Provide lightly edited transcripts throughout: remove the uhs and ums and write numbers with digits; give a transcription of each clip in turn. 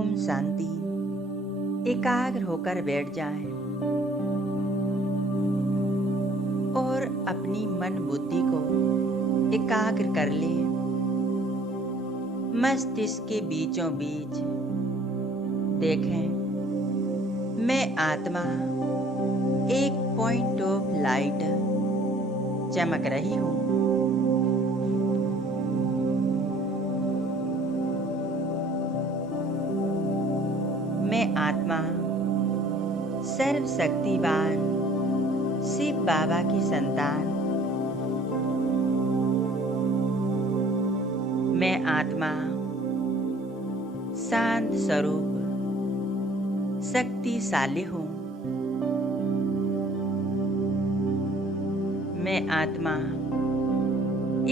ओम शांति। एकाग्र होकर बैठ जाएं और अपनी मन बुद्धि को एकाग्र कर लें। मस्तिष्क के बीचों बीच देखें, मैं आत्मा एक पॉइंट ऑफ लाइट चमक रही हूँ। मैं आत्मा सर्वशक्तिवान शिव बाबा की संतान। मैं आत्मा शांत स्वरूप शक्तिशाली हूँ। मैं आत्मा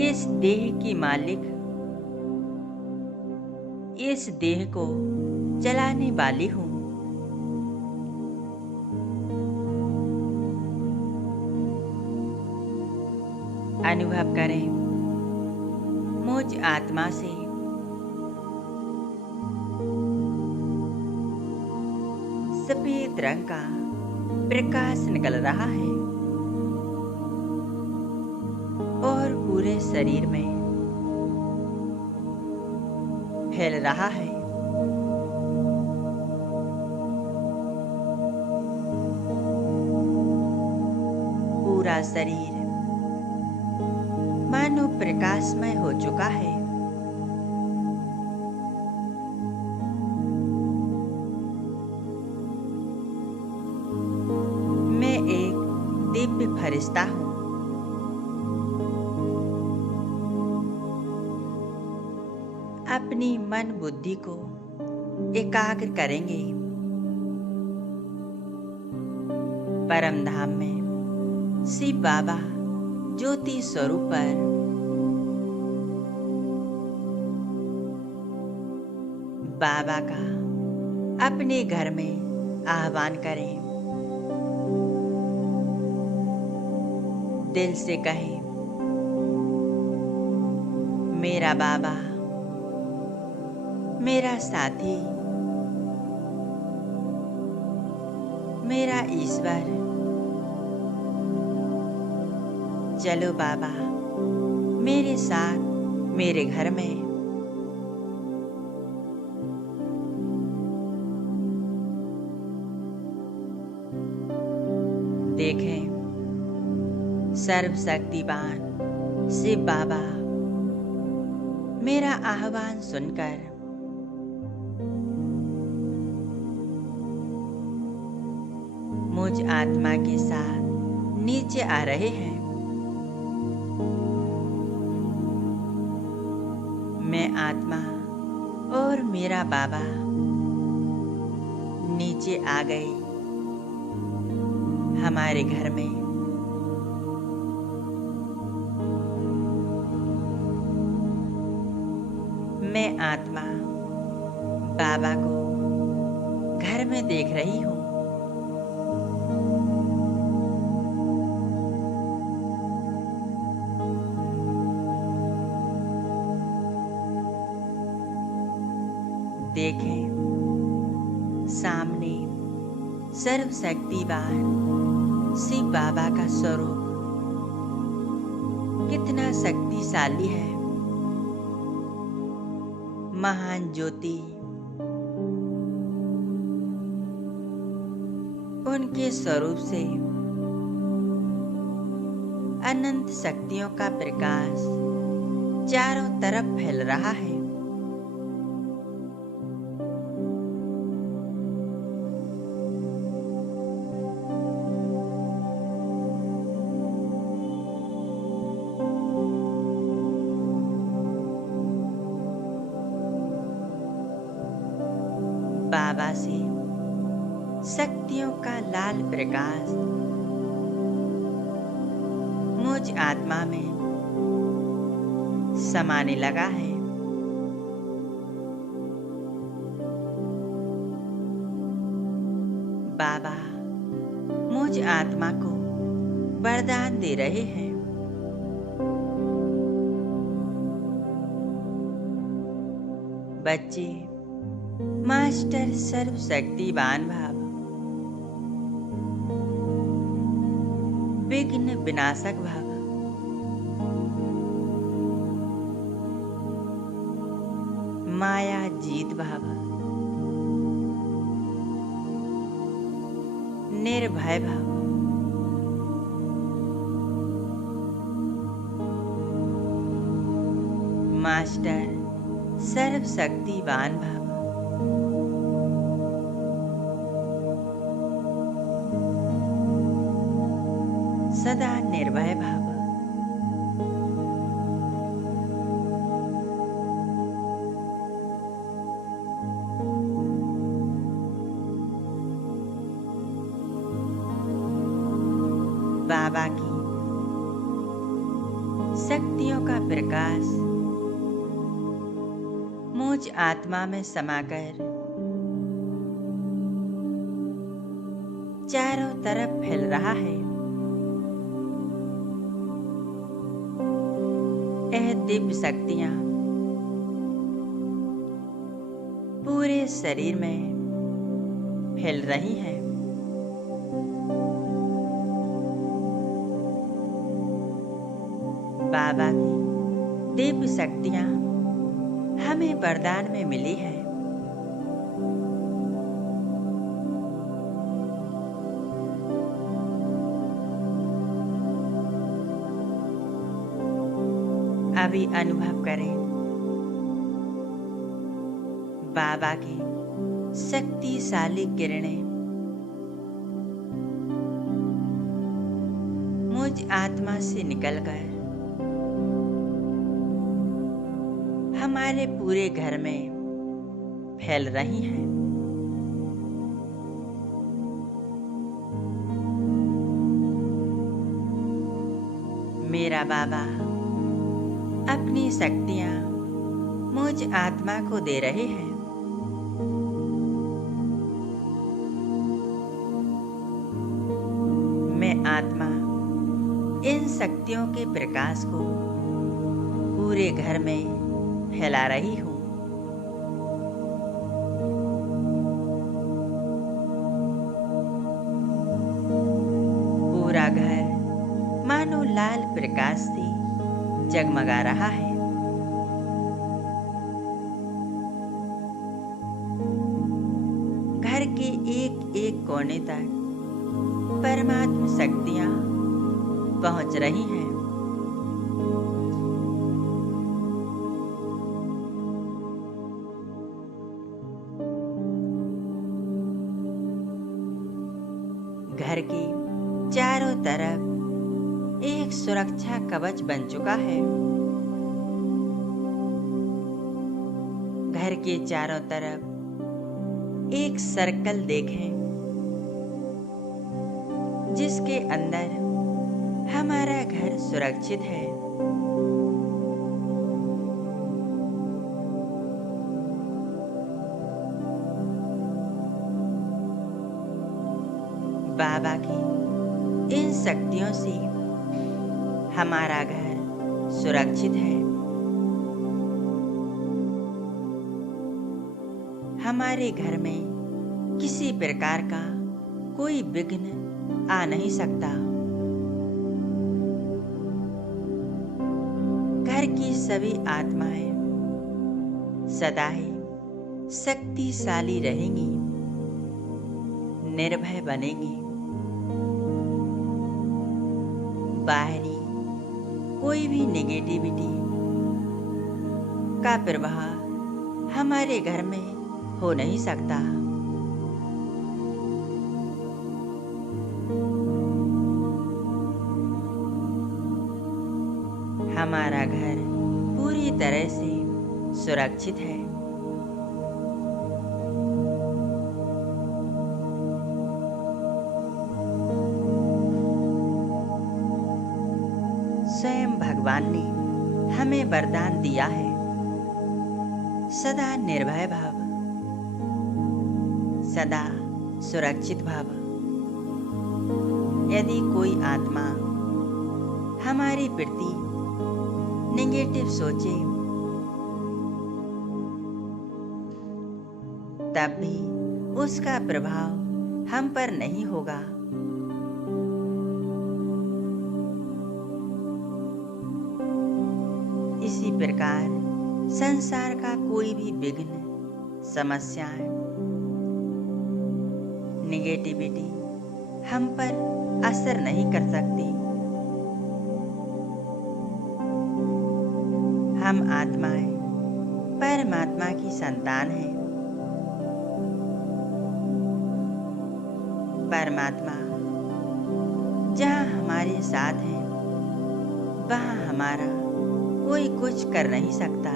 इस देह की मालिक, इस देह को चलाने वाली हूँ। अनुभव करें, मुझ आत्मा से सफेद रंग का प्रकाश निकल रहा है और पूरे शरीर में फैल रहा है। पूरा शरीर मानो प्रकाशमय हो चुका है। मैं एक दिव्य फरिश्ता हूँ। अपनी मन बुद्धि को एकाग्र करेंगे। परम धाम में शिव बाबा ज्योति स्वरूप पर बाबा का अपने घर में आह्वान करें। दिल से कहें, मेरा बाबा, मेरा साथी, मेरा ईश्वर। चलो बाबा, मेरे साथ मेरे घर में। देखें, सर्वशक्तिवान शिव बाबा मेरा आह्वान सुनकर मुझ आत्मा के साथ नीचे आ रहे हैं। मैं आत्मा और मेरा बाबा नीचे आ गए हमारे घर में। मैं आत्मा बाबा को घर में देख रही हूँ। देखें, सामने सर्वशक्तिवान शिव बाबा का स्वरूप कितना शक्तिशाली है। महान ज्योति उनके स्वरूप से अनंत शक्तियों का प्रकाश चारों तरफ फैल रहा है। बाबा से शक्तियों का लाल प्रकाश मुझ आत्मा में समाने लगा है। बाबा मुझ आत्मा को वरदान दे रहे हैं। बच्चे मास्टर सर्वशक्तिवान भाव, विघ्न विनाशक भाव, माया जीत भाव, निर्भय भाव, मास्टर सर्वशक्तिवान भाव, सदा निर्भय भाव, बाबा की शक्तियों का प्रकाश मुझ आत्मा में समाकर चारों तरफ फैल रहा है। यह दिव्य शक्तियां पूरे शरीर में फैल रही हैं। बाबा की दिव्य शक्तियां हमें वरदान में मिली है। अभी अनुभव करें बाबा की शक्तिशाली किरणें मुझ आत्मा से निकलकर हमारे पूरे घर में फैल रही हैं। मेरा बाबा अपनी शक्तियां मुझ आत्मा को दे रहे हैं। मैं आत्मा इन शक्तियों के प्रकाश को पूरे घर में फैला रही हूँ। पूरा घर मानो लाल प्रकाश से जगमगा रहा है। घर के एक एक कोने तक परमात्मा शक्तियां पहुंच रही हैं। घर के चारों तरफ एक सुरक्षा कवच बन चुका है। घर के चारों तरफ एक सर्कल देखें जिसके अंदर हमारा घर सुरक्षित है। बाबा की इन शक्तियों से हमारा घर सुरक्षित है। हमारे घर में किसी प्रकार का कोई विघ्न आ नहीं सकता। घर की सभी आत्माएं सदा ही शक्तिशाली रहेंगी, निर्भय बनेंगी। बाहरी कोई भी नेगेटिविटी का प्रभाव हमारे घर में हो नहीं सकता। हमारा घर पूरी तरह से सुरक्षित है। स्वयं भगवान ने हमें वरदान दिया है, सदा निर्भय भाव, सदा सुरक्षित भाव। यदि कोई आत्मा हमारी प्रति नेगेटिव सोचे तब भी उसका प्रभाव हम पर नहीं होगा। इसी प्रकार संसार का कोई भी विघ्न, समस्याएं, निगेटिविटी हम पर असर नहीं कर सकती। हम आत्माएं परमात्मा की संतान हैं। परमात्मा जहाँ हमारे साथ है, वहाँ हमारा कोई कुछ कर नहीं सकता।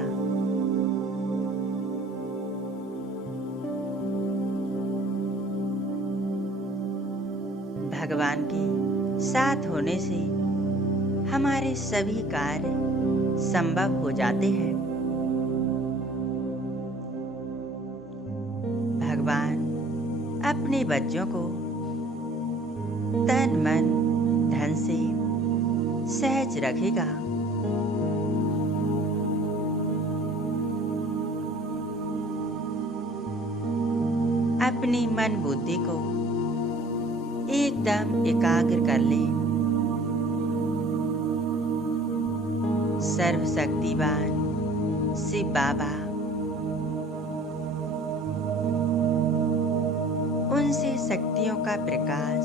भगवान के साथ होने से हमारे सभी कार्य संभव हो जाते हैं। भगवान अपने बच्चों को तन मन धन से सहज रखेगा। अपनी मन बुद्धि को एकदम एकाग्र कर ले। सर्वशक्तिवान शिव बाबा उनसे शक्तियों का प्रकाश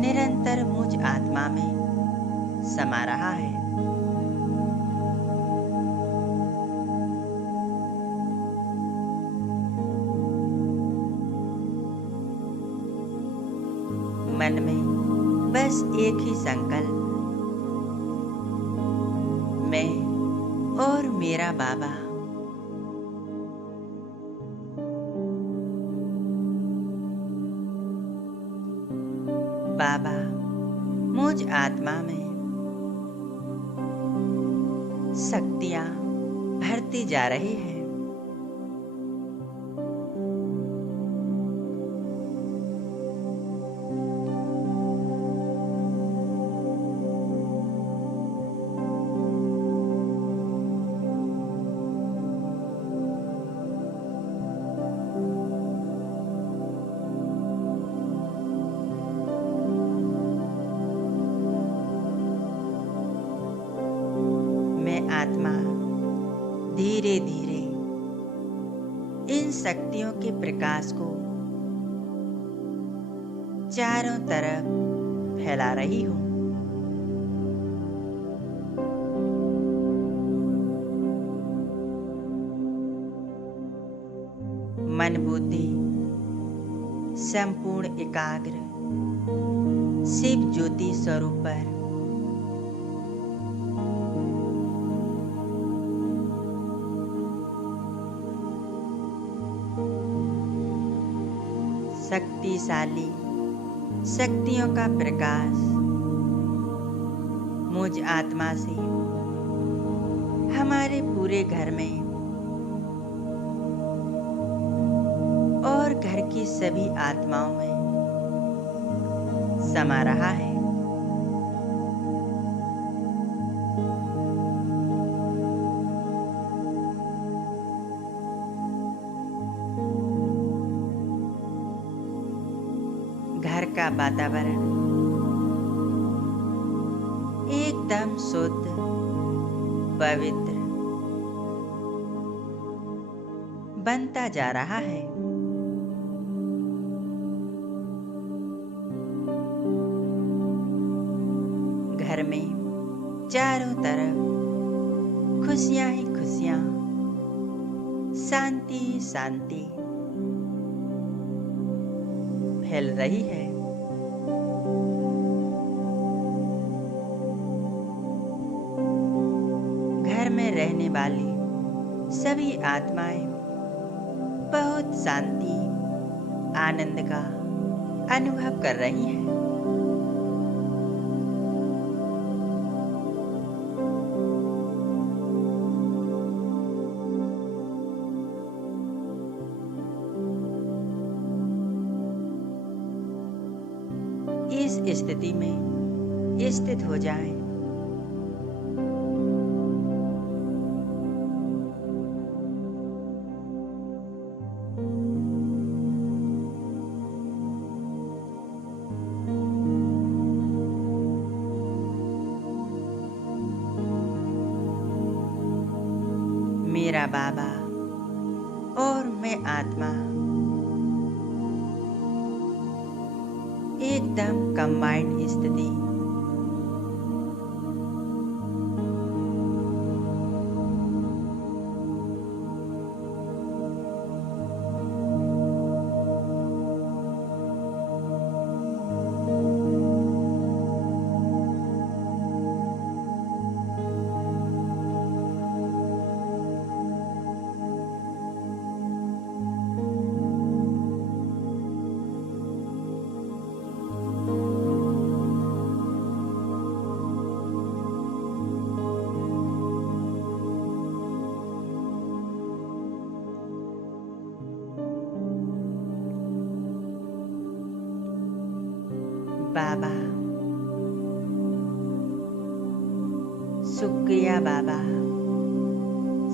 निरंतर मुझ आत्मा में समा रहा है। मन में बस एक ही संकल्प, मैं और मेरा बाबा। बाबा मुझ आत्मा में शक्तियां भरती जा रही हैं। आत्मा धीरे धीरे इन शक्तियों के प्रकाश को चारों तरफ फैला रही हूँ। मन बुद्धि संपूर्ण एकाग्र शिव ज्योति स्वरूप पर शक्तिशाली शक्तियों का प्रकाश मुझ आत्मा से हमारे पूरे घर में और घर की सभी आत्माओं में समा रहा है। घर का वातावरण एकदम शुद्ध, पवित्र बनता जा रहा है। घर में चारों तरफ खुशियां ही खुशियां, शांति शांति फैल रही है। घर में रहने वाली सभी आत्माएं बहुत शांति, आनंद का अनुभव कर रही हैं। इस स्थिति में स्थित हो जाएं। मेरा बाबा और मैं आत्मा एकदम कंबाइंड स्थिति। बाबा, शुक्रिया बाबा,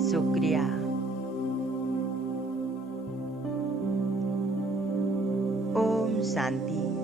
शुक्रिया। ओम शांति।